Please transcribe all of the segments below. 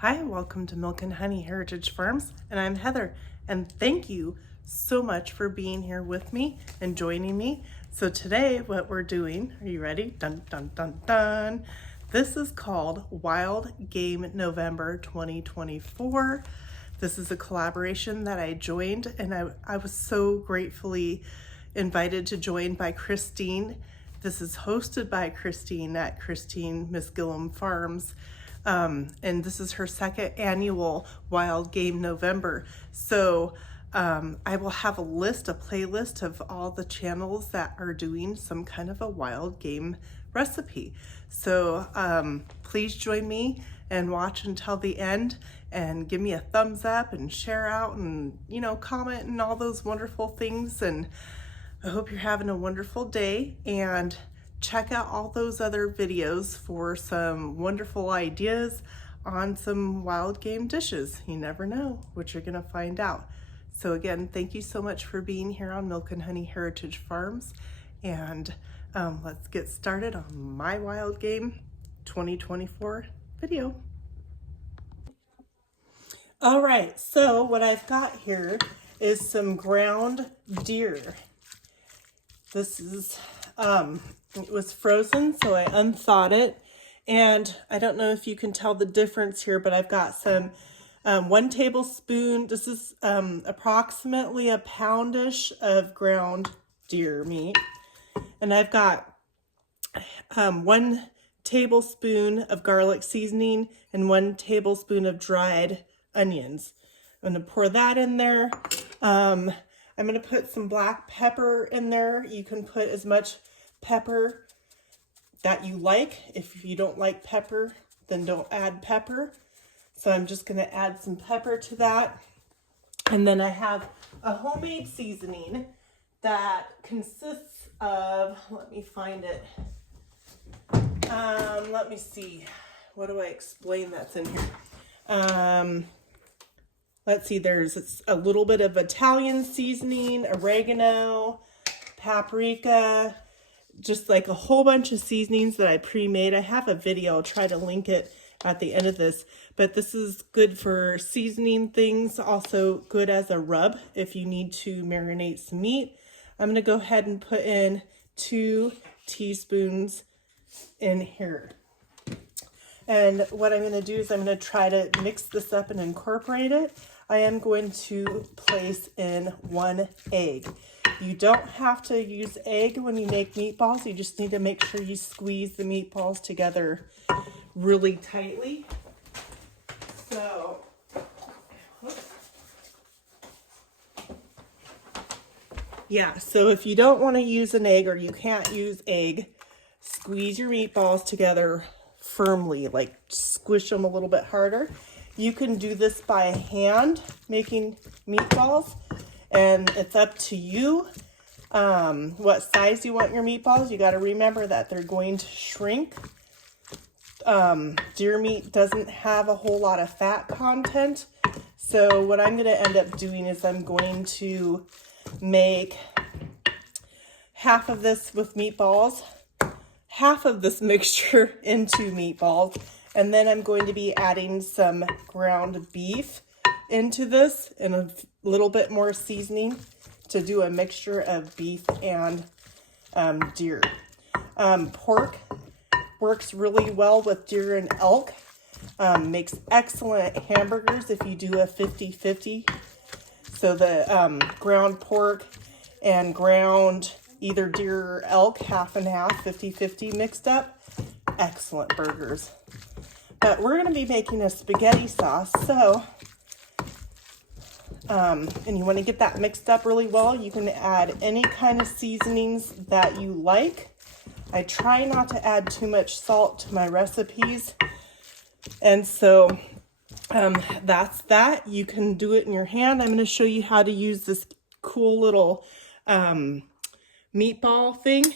Hi, welcome to Milk and Honey Heritage Farms, and I'm Heather, and thank you so much for being here with me and joining me. So today what we're doing, are you ready? Dun, dun, dun, dun. This is called Wild Game November 2024. This is a collaboration that I joined, and I was so gratefully invited to join by Christine. This is hosted by Christine at Mrs.GilliamFarms. And this is her second annual Wild Game November. So I will have a playlist of all the channels that are doing some kind of a wild game recipe. So please join me and watch until the end and give me a thumbs up and share out and, comment and all those wonderful things. And I hope you're having a wonderful day, and check out all those other videos for some wonderful ideas on some wild game dishes. You never know what you're gonna find out. So again, thank you so much for being here on Milk and Honey Heritage Farms, and let's get started on my Wild Game 2024 video. All right, so what I've got here is some ground deer. This is, it was frozen, so I unthawed it. And I don't know if you can tell the difference here, but I've got some 1 tablespoon. This is approximately a poundish of ground deer meat. And I've got 1 tablespoon of garlic seasoning and 1 tablespoon of dried onions. I'm going to pour that in there. I'm going to put some black pepper in there. You can put as much pepper that you like. If you don't like pepper, then don't add pepper. So I'm just going to add some pepper to that. And then I have a homemade seasoning that consists of, let me find it. Let me see. What do I explain that's in here? Let's see, there's a little bit of Italian seasoning, oregano, paprika, just like a whole bunch of seasonings that I pre-made. I have a video, I'll try to link it at the end of this, but this is good for seasoning things, also good as a rub if you need to marinate some meat. I'm gonna go ahead and put in 2 teaspoons in here. And what I'm gonna do is I'm gonna try to mix this up and incorporate it. I am going to place in 1 egg. You don't have to use egg when you make meatballs. You just need to make sure you squeeze the meatballs together really tightly. So, yeah, so if you don't want to use an egg or you can't use egg, squeeze your meatballs together firmly, like squish them a little bit harder. You can do this by hand, making meatballs, and it's up to you what size you want your meatballs. You got to remember that they're going to shrink. Deer meat doesn't have a whole lot of fat content. So what I'm going to end up doing is I'm going to make half of this with meatballs, half of this mixture into meatballs, and then I'm going to be adding some ground beef into this and a little bit more seasoning to do a mixture of beef and deer. Pork works really well with deer and elk. Makes excellent hamburgers if you do a 50-50. So the ground pork and ground either deer or elk, half and half, 50-50 mixed up. Excellent burgers. But we're going to be making a spaghetti sauce, so, and you want to get that mixed up really well. You can add any kind of seasonings that you like. I try not to add too much salt to my recipes, and so that's that. You can do it in your hand. I'm going to show you how to use this cool little meatball thing.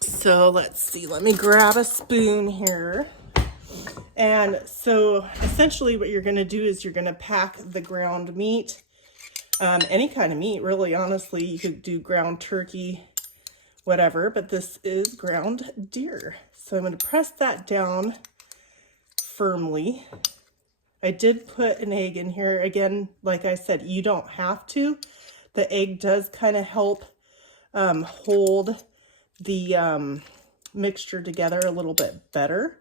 So let's see, let me grab a spoon here. And so essentially what you're going to do is you're going to pack the ground meat, any kind of meat, really, honestly. You could do ground turkey, whatever, but this is ground deer. So I'm going to press that down firmly. I did put an egg in here. Again, like I said, you don't have to. The egg does kind of help hold the mixture together a little bit better.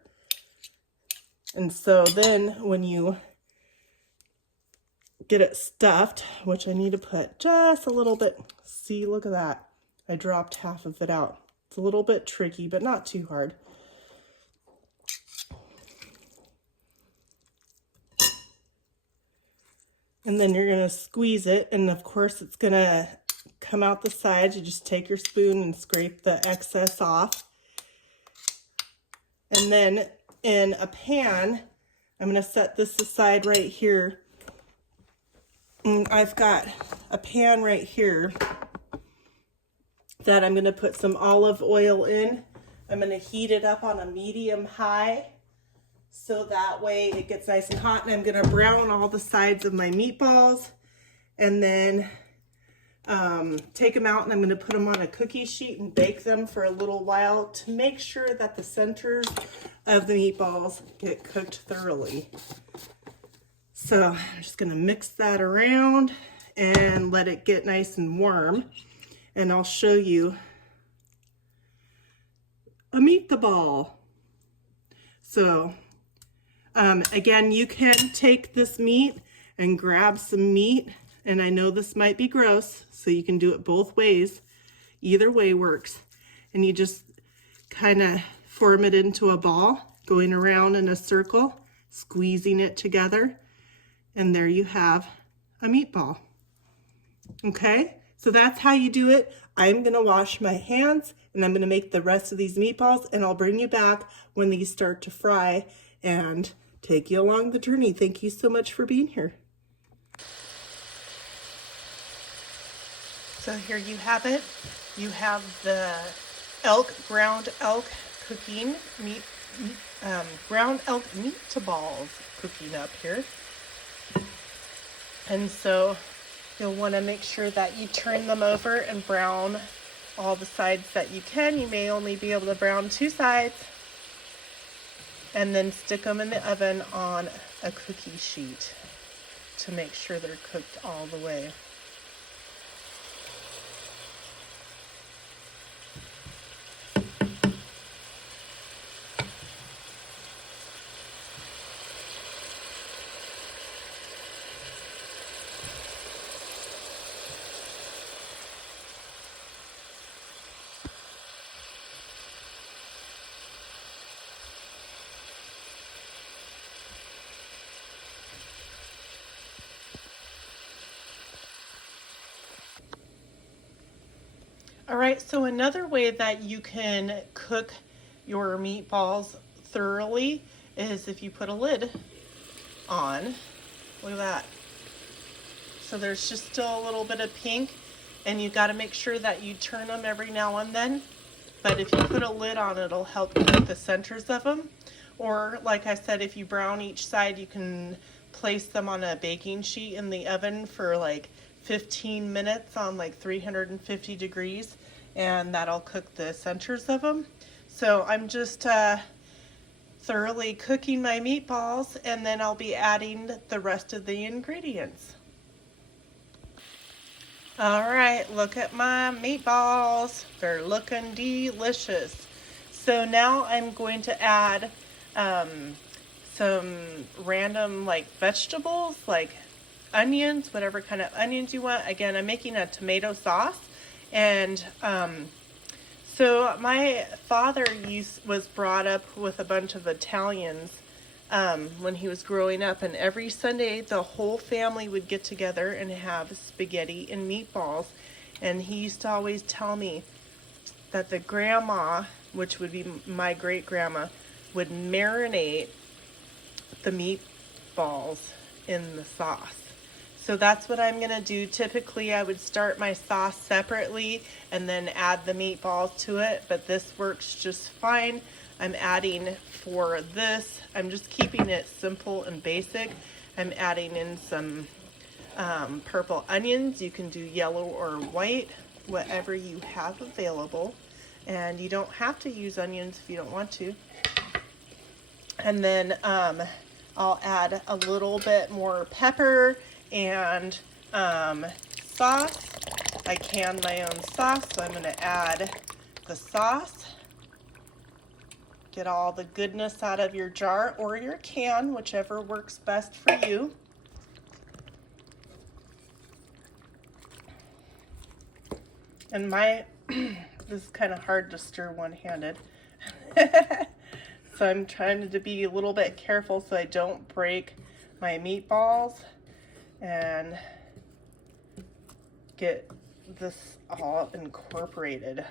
And so then when you get it stuffed, which I need to put just a little bit, see, look at that. I dropped half of it out. It's a little bit tricky, but not too hard. And then you're gonna squeeze it, and of course it's gonna come out the sides. You just take your spoon and scrape the excess off. And then in a pan, I'm gonna set this aside right here. And I've got a pan right here that I'm gonna put some olive oil in. I'm gonna heat it up on a medium high, so that way it gets nice and hot. And I'm gonna brown all the sides of my meatballs, and then take them out, and I'm gonna put them on a cookie sheet and bake them for a little while to make sure that the centers of the meatballs get cooked thoroughly. So I'm just gonna mix that around and let it get nice and warm. And I'll show you a meatball. So again, you can take this meat and grab some meat, and I know this might be gross, so you can do it both ways. Either way works. And you just kind of form it into a ball, going around in a circle, squeezing it together, and there you have a meatball. Okay, so that's how you do it. I'm gonna wash my hands, and I'm gonna make the rest of these meatballs, and I'll bring you back when these start to fry and take you along the journey. Thank you so much for being here. So here you have it. You have the ground elk cooking ground elk meatballs cooking up here. And so you'll want to make sure that you turn them over and brown all the sides that you can. You may only be able to brown 2 sides, and then stick them in the oven on a cookie sheet to make sure they're cooked all the way. All right, so another way that you can cook your meatballs thoroughly is if you put a lid on. Look at that. So there's just still a little bit of pink, and you got to make sure that you turn them every now and then. But if you put a lid on, it'll help cook the centers of them. Or like I said, if you brown each side, you can place them on a baking sheet in the oven for like 15 minutes on like 350 degrees, and that'll cook the centers of them. So I'm just thoroughly cooking my meatballs, and then I'll be adding the rest of the ingredients. All right, look at my meatballs. They're looking delicious. So now I'm going to add some random like vegetables, like onions, whatever kind of onions you want. Again, I'm making a tomato sauce, and so my father was brought up with a bunch of Italians when he was growing up, and every Sunday the whole family would get together and have spaghetti and meatballs. And he used to always tell me that the grandma, which would be my great grandma, would marinate the meatballs in the sauce. So that's what I'm gonna do. Typically I would start my sauce separately and then add the meatballs to it, but this works just fine. I'm adding for this, I'm just keeping it simple and basic. I'm adding in some purple onions. You can do yellow or white, whatever you have available. And you don't have to use onions if you don't want to. And then I'll add a little bit more pepper and sauce. I can my own sauce, so I'm going to add the sauce. Get all the goodness out of your jar or your can, whichever works best for you. And this is kind of hard to stir one-handed. So I'm trying to be a little bit careful so I don't break my meatballs and get this all incorporated.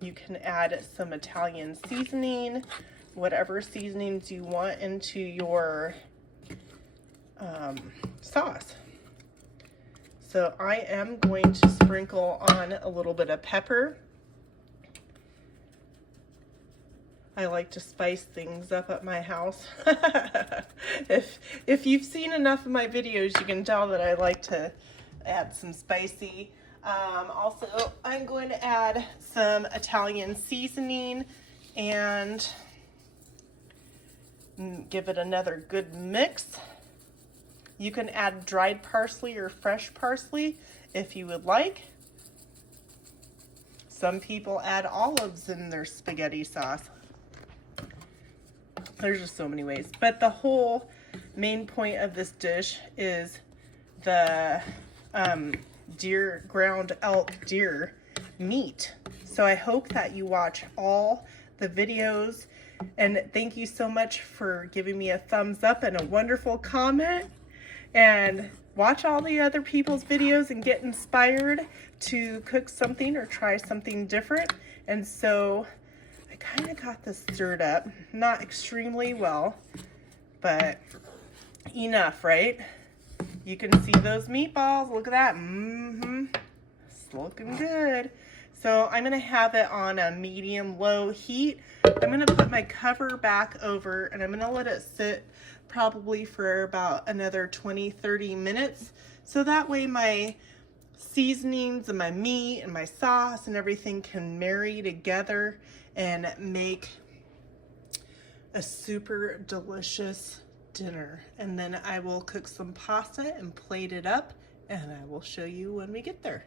You can add some Italian seasoning, whatever seasonings you want into your sauce. So I am going to sprinkle on a little bit of pepper. I like to spice things up at my house. If you've seen enough of my videos, you can tell that I like to add some spicy. Also, I'm going to add some Italian seasoning and give it another good mix. You can add dried parsley or fresh parsley if you would like. Some people add olives in their spaghetti sauce. There's just so many ways. But the whole main point of this dish is the ground elk deer meat. So I hope that you watch all the videos, and thank you so much for giving me a thumbs up and a wonderful comment, and watch all the other people's videos and get inspired to cook something or try something different. And so I kind of got this stirred up, not extremely well, but enough, right? You can see those meatballs. Look at that. It's looking good. So I'm gonna have it on a medium-low heat. I'm gonna put my cover back over and I'm gonna let it sit probably for about another 20-30 minutes. So that way my seasonings and my meat and my sauce and everything can marry together and make a super delicious dinner. And then I will cook some pasta and plate it up, and I will show you when we get there.